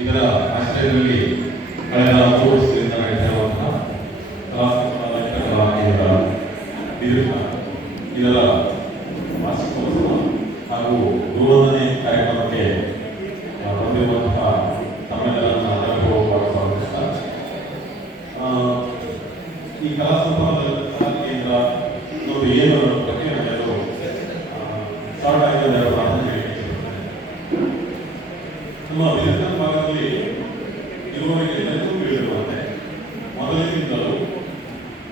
ಇದರ ಆಶ್ರಯದಲ್ಲಿ ಕಳೆದ 3 ವರ್ಷದಿಂದ ನಡೀತಾ ಇರುವಂತಹ ಕಲಾ ಇದರ ವಾರ್ಷಿಕೋತ್ಸವ ಹಾಗೂ ಗುರುವಂದನೆ ಕಾರ್ಯಕ್ರಮಕ್ಕೆ ಬಂದಿರುವಂತಹ ತಮ್ಮೆಲ್ಲರನ್ನ ಅನುಭವವಾಗಿ ಸ್ವಾಗತಿಸ್ತಾ ಈ ಕಲಾ ಸಂಪರ್ಕ ಕೇಂದ್ರ ಒಂದು ಏನು ಬಗ್ಗೆ ನಮ್ಮೆಲ್ಲರೂ ಸ್ಟಾರ್ಟ್ ಆಗಿದೆ ಪ್ರಾರ್ಥನೆ ನಮ್ಮ ವಿದ್ಯುತ್ ಭಾಗದಲ್ಲಿ ಇರುವವರಿಗೆ ಎಲ್ಲರಿಗೂ ತಿಳಿದಿರುವಂತೆ ಮೊದಲಿನಿಂದಲೂ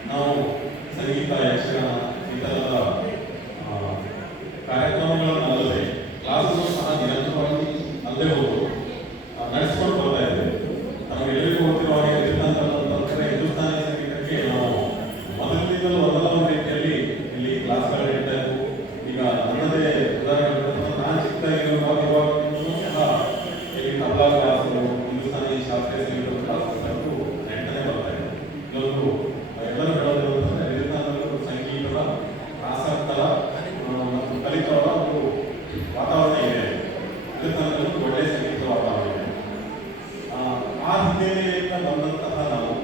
ನಾವು ಸಂಗೀತ ಯಕ್ಷಗಾನ ಇತರದ ಕಾರ್ಯಕ್ರಮಗಳನ್ನಲ್ಲದೆ ಕ್ಲಾಸನ್ನು ಸಹ ನಿರಂತರವಾಗಿ ಅಲ್ಲದೆ ಹೋದು ನಡೆಸಿಕೊಂಡು ಬರ್ತಾ ಇದ್ದೇವೆ. ನಮಗೆಲ್ಲರಿಗೂ ಗೊತ್ತಿರುವ ಹಾಗೆ ಹಿಂದೂಸ್ತಾನಿ ಸಂಗೀತಕ್ಕೆ ನಾವು ಮೊದಲಿನಿಂದಲೂ ಒಂದಲ್ಲ ಒಂದು ರೀತಿಯಲ್ಲಿ ಇಲ್ಲಿ ಕ್ಲಾಸ್ಗಳು ನಡೀತಾ ಇದ್ವು. ಈಗ ನನ್ನದೇ ಉದಾಹರಣೆ ನಾನು ಚಿಕ್ಕದಾಗಿರುವಾಗ ಸಹ ಇಲ್ಲಿ ತಬಲಾ ಕ್ಲಾಸ್ಗಳು ಹಿಂದೂಸ್ತಾನಿ ಶಾಸ್ತ್ರೀಯ ಸಂಗೀತದ ಕ್ಲಾಸಸ್ ನಡೀತಾನೆ ಬರ್ತಾ ಇದೆ. ಇದೊಂದು ಎಲ್ಲರೂ ಹೇಳೋದಂದ್ರೆ ವಿದ್ಯುತ್ ಸಂಗೀತದ ಆಸಕ್ತರ ಮತ್ತು ಕಲಿತರ ಒಂದು ವಾತಾವರಣ ಇದೆ. ವಿದ್ಯುತ್ ಒಳ್ಳೆಯ ಸಂಗೀತದ ವಾತಾವರಣ ಇದೆ. ಆ ಹಿನ್ನೆಲೆಯಿಂದ ಬಂದಂತಹ ನಾವು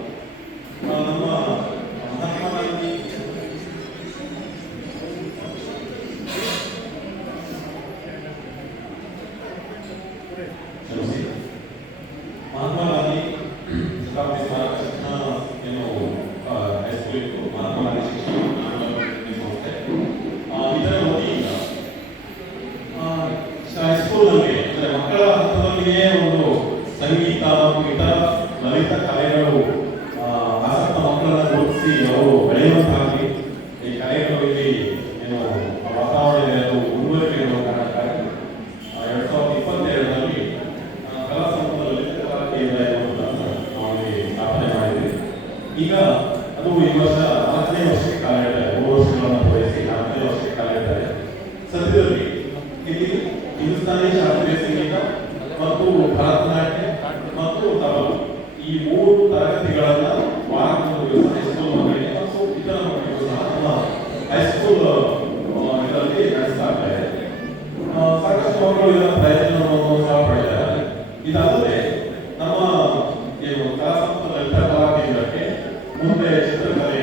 ನಮ್ಮ ಮಹಾತ್ಮ ಗಾಂಧಿ ಶತಾಬ್ದಿ ಸ್ಮಾರಕ ಶಿಕ್ಷಣ ಏನು ಹೈಸ್ಕೂಲ್ ಇತ್ತು, ಮಹಾತ್ಮ ಗಾಂಧಿ ಶಿಕ್ಷಣ ಸಂಸ್ಥೆ ಇದರ ವತಿಯಿಂದ ಹೈಸ್ಕೂಲ್ನಲ್ಲಿ ಅಂದರೆ ಮಕ್ಕಳ ಹಂತದಲ್ಲಿಯೇ ಒಂದು ಸಂಗೀತ ಮತ್ತು ಇತರ ಲಲಿತ ಕಲೆಗಳು ಆಸಕ್ತ ಮಕ್ಕಳನ್ನ ಗುರುತಿಸಿ ಅವರು ಬೆಳೆಯುವಂತಾಗಲಿ ಈ ಕಲೆಗಳಲ್ಲಿ ಏನು ವಾತಾವರಣ ಇದೆ ಅದು ಮುಂದುವರಿಕೆ ಇರುವ ಕಾರಣಕ್ಕಾಗಿ 2022ರಲ್ಲಿ ಕಲಾ ಸಂಪದ ಲಲಿತ ಕಲಾ ಕೇಂದ್ರ ಎನ್ನುವುದನ್ನು ನಾವು ಇಲ್ಲಿ ಸ್ಥಾಪನೆ ಮಾಡಿದ್ವಿ. ಈಗ ಅದು ಈ ವರ್ಷ 4ನೇ ವರ್ಷಕ್ಕೆ ಕಾಲ ಇಡ್ತಾರೆ. 3 ವರ್ಷಗಳನ್ನು ಪೂರೈಸಿ 4ನೇ ವರ್ಷಕ್ಕೆ ಕಾಲ ಇಡ್ತಾರೆ. ಸದ್ಯದಲ್ಲಿ ಇಲ್ಲಿ ಹಿಂದೂಸ್ತಾನಿ ಶಾಸ್ತ್ರೀಯ ಸಂಗೀತ ಮತ್ತು ಭರತನಾಟ್ಯ ಮತ್ತು ತಬಲ ಈ 3 ತರಗತಿಗಳನ್ನ ವಾರಕ್ಕೊಂದು ದಿವಸ ಹೈಸ್ಕೂಲ್ ಮಕ್ಕಳಿಗೆ ಮತ್ತು ಇತರ ಮಕ್ಕಳಿಗೂ ಸಹ ನಮ್ಮ ಹೈಸ್ಕೂಲ್ ಇದರಲ್ಲಿ ನಡೆಸ್ತಾ ಇದ್ದಾರೆ. ಸಾಕಷ್ಟು ಮಕ್ಕಳು ಇದರ ಪ್ರಯತ್ನವನ್ನು ಸಹ ಪಡೆದಿದ್ದಾರೆ. ಇದಲ್ಲದೆ ನಮ್ಮ ಏನು ಕಲಾ ಸಂಪದ ಲಲಿತ ಕಲಾ ಕೇಂದ್ರಕ್ಕೆ ಮುಂದೆ ಚಿತ್ರಕಲೆ,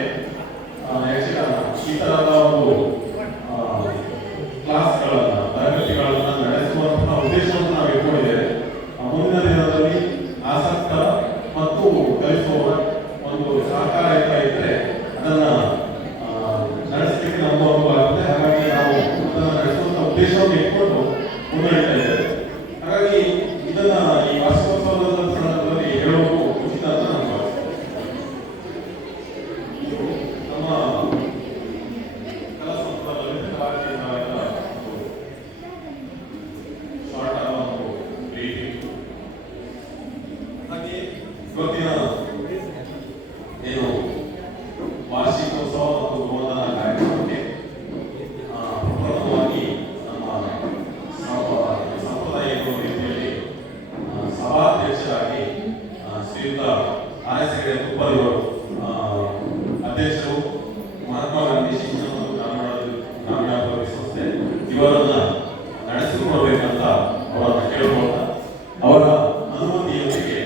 ಯಕ್ಷಗಾನ ಈ ತರಹದ ಒಂದು ಕ್ಲಾಸ್ಗಳನ್ನ ತರಗತಿಗಳನ್ನ ನಡೆಸುವಂತಹ ಉದ್ದೇಶವನ್ನು ನಾವು ಇಟ್ಕೊಂಡಿದ್ದೇವೆ. ಮುಂದಿನ ದಿನದಲ್ಲಿ ಆಸಕ್ತ ಮತ್ತು ಕಲಿಸುವ ಒಂದು ಸಹಕಾರ ಇದ್ದರೆ ಅದನ್ನ ನಡೆಸಲಿಕ್ಕೆ ನಮಗೂ ಅನುವಾಗುತ್ತೆ. ಹಾಗಾಗಿ ನಾವು ಅದನ್ನು ನಡೆಸುವಂತಹ ಉದ್ದೇಶವನ್ನು ಇಟ್ಕೊಂಡು ಮುನ್ನಡೀತಾ ಇದ್ದೇವೆ. ಹಾಗಾಗಿ ಇದನ್ನ ಈ ವಾರ್ಷಿಕೋತ್ಸವದ ಸಂದರ್ಭದಲ್ಲಿ ಹೇಳುವುದು ಉಚಿತ ಅಂತ ನಾನು ಭಾವಿಸ್ತೇನೆ. ನಮ್ಮ ಕಲಾ ಸಂಪದ ಲಲಿತ ಕಲಾ ಕೇಂದ್ರದಿಂದ ಶಾರ್ಟ್ ಆದ ಒಂದು ಭೇಟಿ. ಹಾಗೆ ಇವತ್ತಿನ ಏನು ವಾರ್ಷಿಕೋತ್ಸವ ಮತ್ತು ಗುರುವಂದನಾ ಕಾರ್ಯಕ್ರಮಕ್ಕೆ ಪ್ರಪ್ರಥಮವಾಗಿ ನಮ್ಮ ಸಂಪ್ರದಾಯ ರೀತಿಯಲ್ಲಿ ಸಭಾಧ್ಯಕ್ಷರಾಗಿ ಶ್ರೀಯುತ RS ಹೆಗಡೆ ತುಪ್ಪದಿಯವರು ಅಧ್ಯಕ್ಷರು, ಮಹಾತ್ಮ ಗಾಂಧಿ ಶಿಕ್ಷಣ ಮತ್ತು ಗ್ರಾಮೀಣಾಭಿವೃದ್ಧಿ ಸಂಸ್ಥೆ ಇವರನ್ನ ನಡೆಸಿಕೊಡ್ಬೇಕಂತ ಅವರನ್ನು ಕೇಳಿಕೊಳ್ತಾ ಅವರ ಅನುಮತಿಯೊಂದಿಗೆ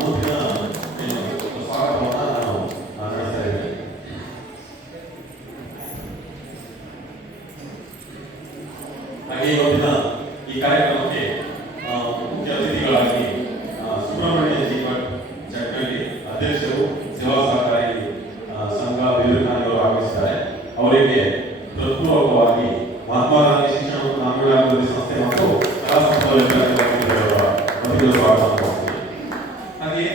ಮುಂದಿನ ಸ್ವಾಗತವನ್ನು ನಾನು ನಡೆಸ್ತಾ ಇದ್ದೇನೆ. ಹಾಗೆ ಇವತ್ತಿನ ಈ ಕಾರ್ಯಕ್ರಮಕ್ಕೆ ಮುಖ್ಯ ಅತಿಥಿಗಳಾಗಿ ಸುಬ್ರಹ್ಮಣ್ಯ ಜಿ ಭಟ್ ಚಕ್ಕಳ್ಳಿ ಅಧ್ಯಕ್ಷರು ಸೇವಾ ಸಹಕಾರಿ ಸಂಘ ಬೀರೂರಿನವರು ಆಗಮಿಸಿದ್ದಾರೆ. ಅವರಿಗೆ ಹೃತ್ಪೂರ್ವಕವಾಗಿ ಮಹಾತ್ಮ ಗಾಂಧಿ ಶಿಕ್ಷಣ ಮತ್ತು ಗ್ರಾಮೀಣಾಭಿವೃದ್ಧಿ ಸಂಸ್ಥೆ ಮತ್ತು ಕಲಾ ಸಂಸ್ಥೆ ಸ್ವಾಗತ. ಹಾಗೆ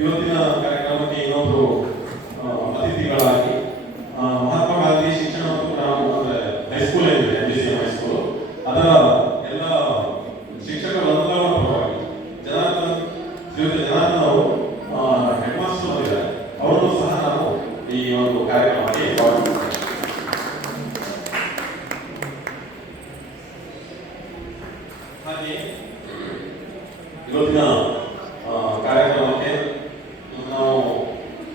ಇವತ್ತಿನ ಕಾರ್ಯಕ್ರಮಕ್ಕೆ ಇನ್ನೊಂದು ಅತಿಥಿಗಳಾಗಿ ಮಹಾತ್ಮ ಗಾಂಧಿ ಶಿಕ್ಷಣ ಮತ್ತು ಹೈಸ್ಕೂಲ್ ಏನಿದೆ MGCM ಹೈಸ್ಕೂಲ್ ಅದರ ಎಲ್ಲ ಶಿಕ್ಷಕರೆಲ್ಲರ ಪರವಾಗಿ ಶ್ರೀಯುತ ಜನಾರ್ದನ್ ಅವರು ಹೆಡ್ ಮಾಸ್ಟರ್ ಬಂದಿದ್ದಾರೆ. ಅವರನ್ನು ಸಹ ನಾನು ಈ ಒಂದು ಕಾರ್ಯಕ್ರಮಕ್ಕೆ ಸ್ವಾಗತಿಸ್ತೇನೆ. ಹಾಗೆ ಇವತ್ತಿನ ಕಾರ್ಯಕ್ರಮಕ್ಕೆ ನಾವು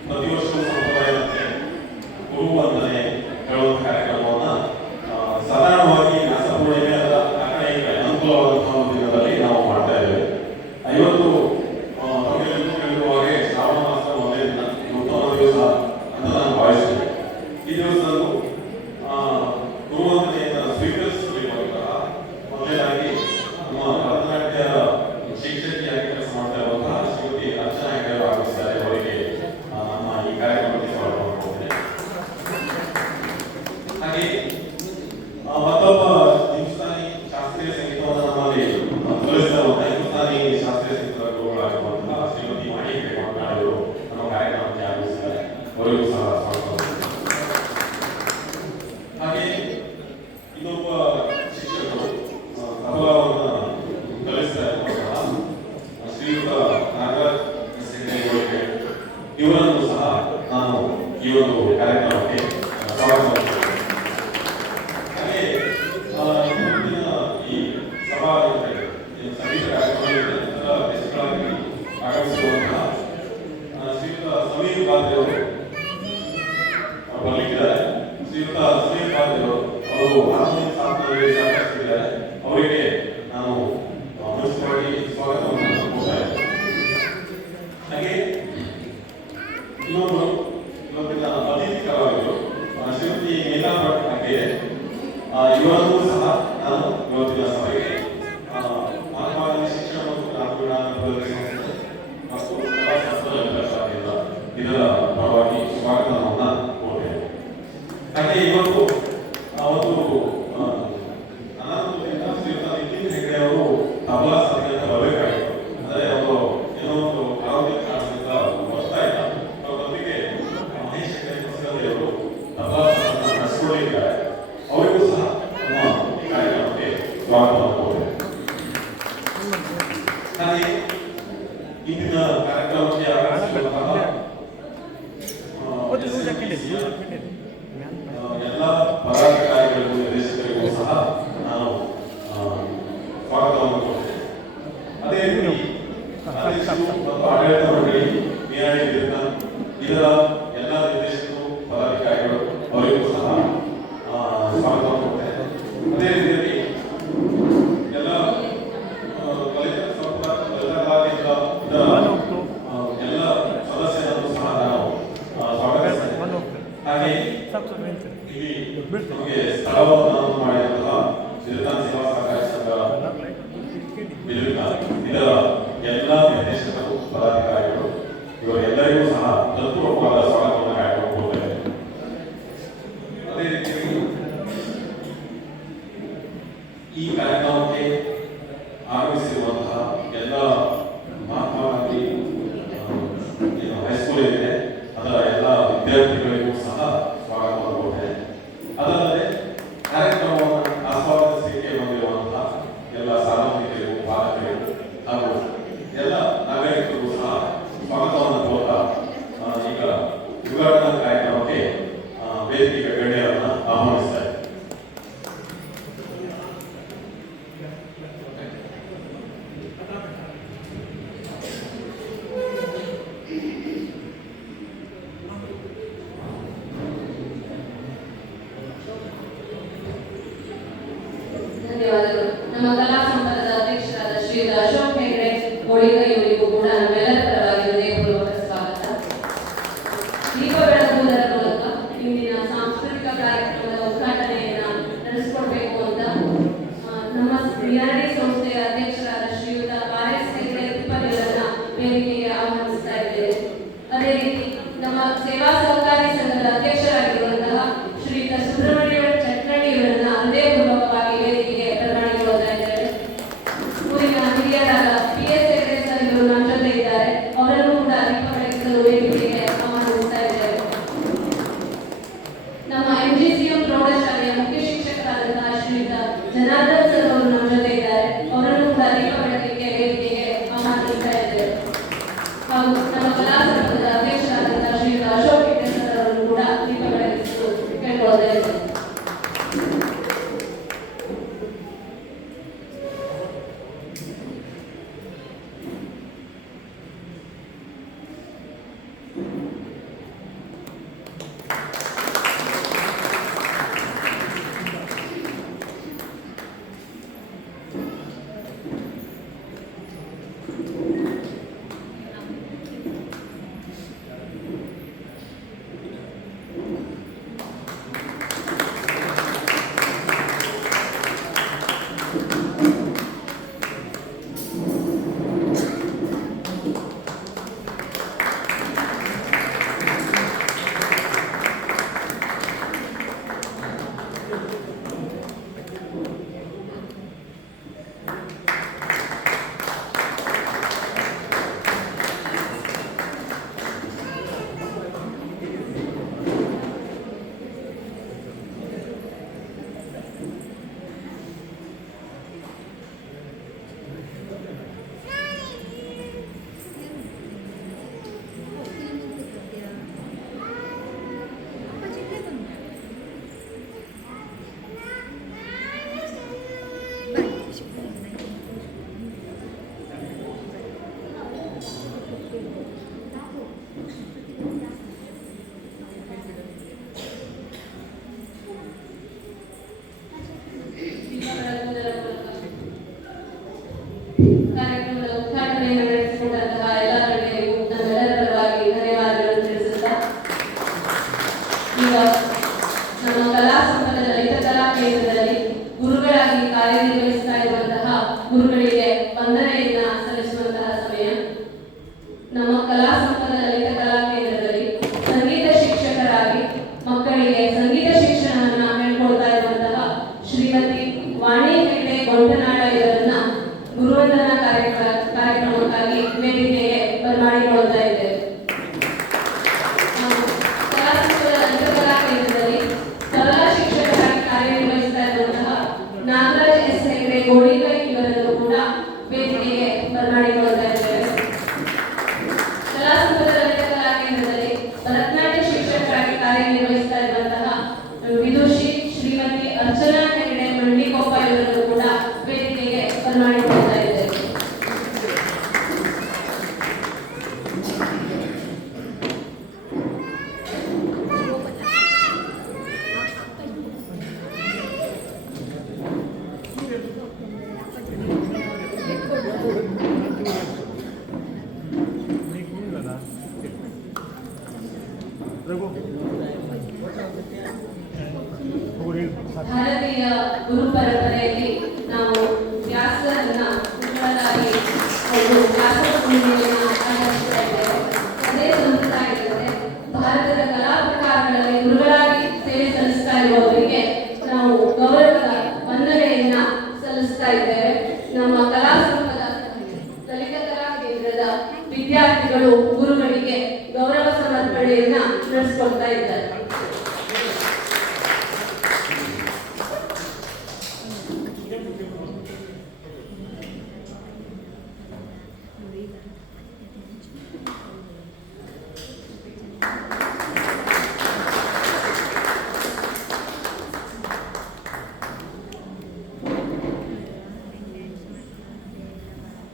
ಪ್ರತಿ ವರ್ಷವೂ ಸಂಪ್ರದಾಯದಂತೆ ಗುರುವಂದನೆ ಹೇಳುವಂತಹ ಕಾರ್ಯಕ್ರಮವನ್ನು ಸಾಧಾರಣವಾಗಿ ವ್ಯಾಸಪೂರ್ಣಿಮೆ ಅದರ ಆ ಕಡೆ ಅನುಕೂಲವಾದಂತಹ ಮತ್ತೊಬ್ಬ ಹಿಂದೂಸ್ತಾನಿ ಶಾಸ್ತ್ರೀಯ ಸಂಗೀತವನ್ನು ನಮ್ಮಲ್ಲಿ ಕಲಿಸಿರುವಂತಹ ಹಿಂದೂಸ್ತಾನಿ ಶಾಸ್ತ್ರೀಯ ಸಂಗೀತದ ಗುರುಗಳಾಗಿರುವಂತಹ ಶ್ರೀಮತಿ ಮಾಣಿಕೆ ಮಾತನಾಡಿದರು ನಮ್ಮ ಕಾರ್ಯಕ್ರಮಕ್ಕೆ ಆಗಮಿಸಿದ್ದಾರೆ. ಅವರಿಗೂ ಸಹ ಸ್ವಾಗತ. ಹಾಗೆ ಇನ್ನೊಬ್ಬ ಶಿಕ್ಷಕರು ತಬಲವನ್ನು ಕಲಿಸ್ತಾ ಇರುವಂತಹ ಶ್ರೀಯುತ ನಾಗರಾಜ್ ಹೆಗ್ಡೆ ಇವರನ್ನು ಸಹ ನಾನು ಈ ಒಂದು ಕಾರ್ಯಕ್ರಮಕ್ಕೆ ಸ್ವಾಗತ ಮಾಡ್ತೇನೆ. ಹಾಗೆ ಈ ಸಭಾ ಸಂಗೀತ ಕಾರ್ಯಕ್ರಮದ ಗೆಸ್ಟ್ಗಳಾಗಿ ಆಗಮಿಸಿರುವಂತಹ ಶ್ರೀಯುತ ಸಮೀರ್ ಬಾದ್ರಿ ಅವರು ಬರಲಿಕ್ಕಿದ್ದಾರೆ. ಶ್ರೀಯುತ ಸಮೀರ್ ಬಾದ್ರಿ ಅವರು ಹಾರ್ಮೋನಿಯಂ ಸಾಧನೆಯಲ್ಲಿ ಸಹಕರಿಸಿದ್ದಾರೆ. ಅವರಿಗೆ ನಾನು ಮುನ್ಸಿಪಾಲಿಟಿ ಸ್ವಾಗತವನ್ನು ಕೋರ್ತಾ ಇದ್ದೇನೆ. ಹಾಗೆ ಇನ್ನೊಬ್ಬರು ಇವತ್ತಿನ ಅತಿಥಿ ಕಲಾವಿದರು ಶ್ರೀಮತಿ ಮೇಧಾ ಭಟ್ ಹಾಗೆ ಇವರನ್ನು ಸಹ ನಾನು ಇವತ್ತಿನ ಸಭೆಗೆ ಮಹಾತ್ಮ ಗಾಂಧಿ ಶಿಕ್ಷಣ ಮತ್ತು ಗ್ರಾಮೀಣ ಅಭಿವೃದ್ಧಿ ಸಂಸ್ಥೆ ಮತ್ತು ಕಲಾಶಾಸ್ತ್ರ ಶಾಲೆಯಿಂದ ಇದರ ಪರವಾಗಿ ಸ್ವಾಗತವನ್ನು ಕೋರ್ತೇನೆ. ಹಾಗೆ ಇವತ್ತು ಒಂದು ಅನಾನುಕೂಲದಿಂದ ಶ್ರೀಯುತ ನಿತಿನ್ ಹೆಗ್ಡೆ ಅವರು ತಬಲಾ ಸಾಧನೆ ಅಂತ ಬರಬೇಕಾಗಿತ್ತು. ಅಂದರೆ ಅವರು ಏನೋ ಒಂದು ಆರೋಗ್ಯ ಕಾರಣದಿಂದ ಬರ್ತಾ ಇಲ್ಲ. ಅವರೊಂದಿಗೆ ಮಹೇಶ್ ಹೆಗ್ಡೆ ಅವರು ತಬಲಾ ಸಾಧನೆ ನಡೆಸಿಕೊಂಡಿದ್ದಾರೆ. ಅವರಿಗೂ ಸಹ ನಮ್ಮ ಈ ಕಾರ್ಯಕ್ರಮಕ್ಕೆ ಸ್ವಾಗತವನ್ನು ಕೋರ್ತೇನೆ. ಹಾಗೆ ಇಂದಿನ ಕಾರ್ಯಕ್ರಮಕ್ಕೆ ಆಗಮಿಸಿರುವಂತಹ ಎಲ್ಲ ಪದಾಧಿಕಾರಿಗಳಿಗೂ ನಿರ್ದೇಶಕರಿಗೂ ಸಹ ನಾನು ಸ್ವಾಗತವನ್ನು ಕೋರ್ತೇನೆ. ಅದೇ ರೀತಿ ಮತ್ತು ಆಡಳಿತ ಮಂಡಳಿ ಇದರ ಎಲ್ಲ ನಿರ್ದೇಶಕರು ಪದಾಧಿಕಾರಿಗಳು ಅವರಿಗೂ ಸಹ ಸ್ವಾಗತವನ್ನು ಕೊಡ್ತೇನೆ. ಅದೇ ರೀತಿಯಲ್ಲಿ ಎಲ್ಲ ಎಲ್ಲ ಸದಸ್ಯರನ್ನು ಸಹ ನಾವು ಸ್ವಾಗತಿಸ್ತೇನೆ. ಹಾಗೆ ಇಲ್ಲಿ ನಮಗೆ ಸ್ಥಳವನ್ನು ಮಾಡಿದಂತಹ ಚಿರತಾನ್ ಸೇವಾ ಸಹಕಾರಿ ಸಂಘ ಇದರ ಎಲ್ಲ ನಿರ್ದೇಶಕರು ಪದಾಧಿಕಾರಿಗಳು ಇವರೆಲ್ಲರಿಗೂ ಸಹ ಹೃತ್ಪೂರ್ವಕವಾದ ಸ್ವಾಗತವನ್ನು ಕಾರ್ಯಕ್ರಮ ಕೊಡ್ತೇವೆ. ಅದೇ ರೀತಿಯಾಗಿ ಈ ಕಾರ್ಯಕ್ರಮಕ್ಕೆ ಆಗಮಿಸಿರುವಂತಹ ಎಲ್ಲ ಮಹಾತ್ಮ ಗಾಂಧಿ ಹೈಸ್ಕೂಲ್ ಏನಿದೆ ಅದರ ಎಲ್ಲ ವಿದ್ಯಾರ್ಥಿಗಳಿಗೂ ಸಹ ಸ್ವಾಗತವನ್ನು ಕೊಡ್ತೇನೆ. ಅದಲ್ಲದೆ ಕಾರ್ಯಕ್ರಮವನ್ನು ಆಸ್ವಾದಿಸಲಿಕ್ಕೆ ಬಂದಿರುವಂತಹ ಎಲ್ಲ ಸಾರ್ವಜನಿಕರಿಗೂ ಪಾಲಕರಿಗೂ ಹಾಗೂ ಎಲ್ಲ ನಾಗರಿಕರಿಗೂ ಸಹ ಸ್ವಾಗತವನ್ನು ಕೋರ್ತಾ ಈಗ ಉದ್ಘಾಟನಾ ಕಾರ್ಯಕ್ರಮಕ್ಕೆ ವೇದಿಕೆ ಗಣ್ಯರನ್ನು ಆಹ್ವಾನಿಸ್ತಾರೆ. ಧನ್ಯವಾದಗಳು. ನಮ್ಮ ಕಲಾ ಸಂಪದದ ಅಧ್ಯಕ್ಷರಾದ ಶ್ರೀಯುತ ಅಶೋಕ್ ಹೆಗ್ಡೆ ಹೋಳಿಗ ಇವರಿಗೂ ಕೂಡ ನಮ್ಮೆಲ್ಲರ ಪರವಾಗಿ ಹೃದಯಪೂರ್ವಕ ಸ್ವಾಗತ. ದೀಪ ಬೆಳಗುವುದರ ಮೂಲಕ ಇಂದಿನ ಸಾಂಸ್ಕೃತಿಕ ಕಾರ್ಯಕ್ರಮದ ಉದ್ಘಾಟನೆಯನ್ನ ನಡೆಸಿಕೊಡ್ಬೇಕು ಅಂತ ನಮ್ಮ ರಿಯಾಲಿಟಿ ಸಂಸ್ಥೆಯ ಅಧ್ಯಕ್ಷರಾದ ಶ್ರೀಯುತ ಆರ್.ಎಸ್. ಹೆಗ್ಡೆ ತಿಪ್ಪನಿಯವರನ್ನ ವೇದಿಕೆಗೆ ಆಹ್ವಾನಿಸ್ತಾ ಇದ್ದೇವೆ. ಅದೇ ರೀತಿ ನಮ್ಮ ಸೇವಾ ಸಹಕಾರಿ ಸಂಘದ ಅಧ್ಯಕ್ಷರಾಗಿರುವಂತಹ ಶ್ರೀಯುತ ಸುಬ್ರಹ್ಮಣ್ಯ ಚಟ್ನಳ್ಳಿ ಇವರನ್ನ ಹೃದಯಪೂರ್ವಕವಾಗಿ ವೇದಿಕೆಗೆ ಬರಮಾಡಿಕೊಳ್ತಾ ಇದ್ದೇವೆ. ಊರಿನ ಹಿರಿಯರಾದ ಪಿ.ಎಸ್. ಹೆಗ್ಡೆ ಸರ್ ಇವರು ನಮ್ಮ ಜೊತೆ ಇದ್ದಾರೆ. ಅವರನ್ನು ಕೂಡ ದೀಪ ಬೆಳಗಿಸಲು ವೇದಿಕೆಗೆ ಆಹ್ವಾನಿಸ್ತಾ ಇದ್ದೇವೆ. ನಮ್ಮ ಎಂಜಿಸಿಎಂ ಪ್ರೌಢಶಾಲೆಯ ಮುಖ್ಯ ಶಿಕ್ಷಕರಾದಂತಹ ಶ್ರೀಯುತ ಜನಾರ್ದನ್ ಸರ್ ಅವರು ನಮ್ಮ ಜೊತೆ ಇದ್ದಾರೆ. ಅವರನ್ನು ಕೂಡ ಕಾರ್ಯಕ್ರಮದ ಉದ್ಘಾಟನೆಯನ್ನು ನಡೆಸಿಕೊಂಡಂತಹ ಎಲ್ಲ ಗಣ್ಯರಿಗೂ ನಮ್ಮೆಲ್ಲರ ಪರವಾಗಿ ಧನ್ಯವಾದಗಳನ್ನು ತಿಳಿಸುತ್ತಾ ಈಗ ನಮ್ಮ ಕಲಾ ಸಂಪದದ ಲಲಿತ ಕಲಾ ಕೇಂದ್ರದಲ್ಲಿ ಗುರುಗಳಾಗಿ ಕಾರ್ಯನಿರ್ವಹಿಸ್ತಾ ಇರುವಂತಹ ಗುರುಗಳಿಗೆ ವಂದನೆಯನ್ನ ಸಲ್ಲಿಸುವಂತಹ ಸಮಯ. ನಮ್ಮ ಕಲಾ ಸಂಪದದ ಲಲಿತ ಕಲಾ ಕೇಂದ್ರದಲ್ಲಿ ಸಂಗೀತ ಶಿಕ್ಷಕರಾಗಿ ಮಕ್ಕಳಿಗೆ ಸಂಗೀತ ಶಿಕ್ಷಣವನ್ನ ಹೇಳ್ಕೊಡ್ತಾ ಇರುವಂತಹ ಶ್ರೀಮತಿ ವಾಣಿ ಹೆಗ್ಡೆ ಗೊಂಟನಾಳ ಇವರನ್ನ ಗುರುವಂದನಾ ಕಾರ್ಯಕ್ರಮಕ್ಕಾಗಿ ವೇದಿಕೆಗೆ ಬರಮಾಡಿಕೊಳ್ತಾ ಇದ್ದೇವೆ. ಕಲಾ ಸಂಪದದ ಲಲಿತ ಕಲಾ ಕೇಂದ್ರದಲ್ಲಿ ಕಲಾ ಶಿಕ್ಷಕರಾಗಿ ಕಾರ್ಯನಿರ್ವಹಿಸ್ತಾ ಇರುವಂತಹ ನಾಗರಾಜ್ ಎಸ್ ಹೆಗ್ಡೆ ಗೋಡಿಕೈ ಇವರನ್ನು ಕೂಡ ವೇದಿಕೆಗೆ ಬರಮಾಡಿಕೊಳ್ತಾ ಇದ್ದೇವೆ. ಕಲಾ ಸಂಪದದ ಲಲಿತ ಕಲಾ ಕೇಂದ್ರದಲ್ಲಿ ಭರತನಾಟ್ಯ ಶಿಕ್ಷಕರಾಗಿ ಕಾರ್ಯನಿರ್ವಹಿಸ್ತಾ ಇರುವಂತಹ ವಿದುಷಿ ಶ್ರೀಮತಿ ಅರ್ಚನಾ ಹೆಗ್ಡೆ ಮಂಡಿಕೊಪ್ಪ ಇವರನ್ನು ಕೂಡ ವೇದಿಕೆಗೆ ಬರಮಾಡಿಕೊಳ್ತಾ ಇದ್ದೇವೆ. ಭಾರತೀಯ ಗುರು ಪರಂಪರೆಯಲ್ಲಿ ನಾವು ವ್ಯಾಸರನ್ನ ಗುರುಗಳಾಗಿ ಅವರು ವ್ಯಾಸ ಪೂರ್ಣಿಮೆಯನ್ನ ಆಚರಿಸ್ತಾ ಇದ್ದೇವೆ. ಅದೇ ಸಂಪ್ರದಾಯದಂತೆ ಭಾರತದ ಕಲಾ ಪ್ರಕಾರಗಳಲ್ಲಿ ಗುರುಗಳಾಗಿ ಸೇವೆ ಸಲ್ಲಿಸ್ತಾ ಇರುವವರಿಗೆ ನಾವು ಗೌರವದ ವಂದನೆಯನ್ನ ಸಲ್ಲಿಸ್ತಾ ಇದ್ದೇವೆ. ನಮ್ಮ ಕಲಾ ಸಂಪದ ಲಲಿತ ಕಲಾ ಕೇಂದ್ರದ ವಿದ್ಯಾರ್ಥಿಗಳು ಗುರುಗಳಿಗೆ ಗೌರವ ಸಮರ್ಪಣೆಯನ್ನ ನಡೆಸಿಕೊಳ್ತಾ ಇದ್ದಾರೆ.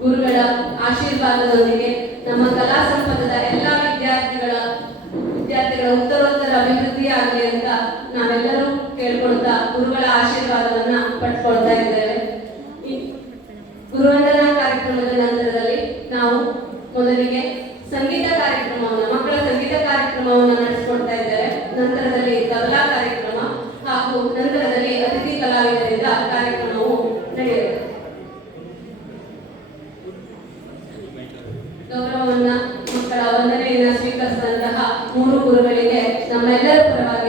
ಗುರುಗಳ ಆಶೀರ್ವಾದದೊಂದಿಗೆ ನಮ್ಮ ಕಲಾ ಸಂಪದದ ಎಲ್ಲ ವಿದ್ಯಾರ್ಥಿಗಳ ಉತ್ತರೋತ್ತರ ಅಭಿವೃದ್ಧಿಯಾಗಲಿ ಅಂತ ನಾವೆಲ್ಲರೂ ಕೇಳ್ಕೊಳ್ತಾ ಗುರುಗಳ ಆಶೀರ್ವಾದವನ್ನ ಪಡ್ಕೊಳ್ತಾ ಇದ್ದೇವೆ. ಈ ಗುರುವಂದನಾ ಕಾರ್ಯಕ್ರಮದ ನಂತರದಲ್ಲಿ ನಾವು ಮೊದಲಿಗೆ ಸಂಗೀತ ಕಾರ್ಯಕ್ರಮವನ್ನು ಮಕ್ಕಳ ಸಂಗೀತ ಕಾರ್ಯಕ್ರಮವನ್ನು ನಡೆಸಿಕೊಡ್ತಾ ಇದ್ದೇವೆ. ನಂತರದಲ್ಲಿ ತಬಲಾ ಕಾರ್ಯಕ್ರಮ ಹಾಗೂ ನಂತರದಲ್ಲಿ ಅತಿಥಿ ಕಲಾವಿದರಿಂದ ಕಾರ್ಯಕ್ರಮವು ನಡೆಯುತ್ತದೆ. ಗೌರವವನ್ನ ಮಕ್ಕಳ ವಂದನೆಯನ್ನ ಸ್ವೀಕರಿಸಿದಂತಹ 3 ಗುರುಗಳಿಗೆ ನಮ್ಮೆಲ್ಲರ ಪರವಾಗಿ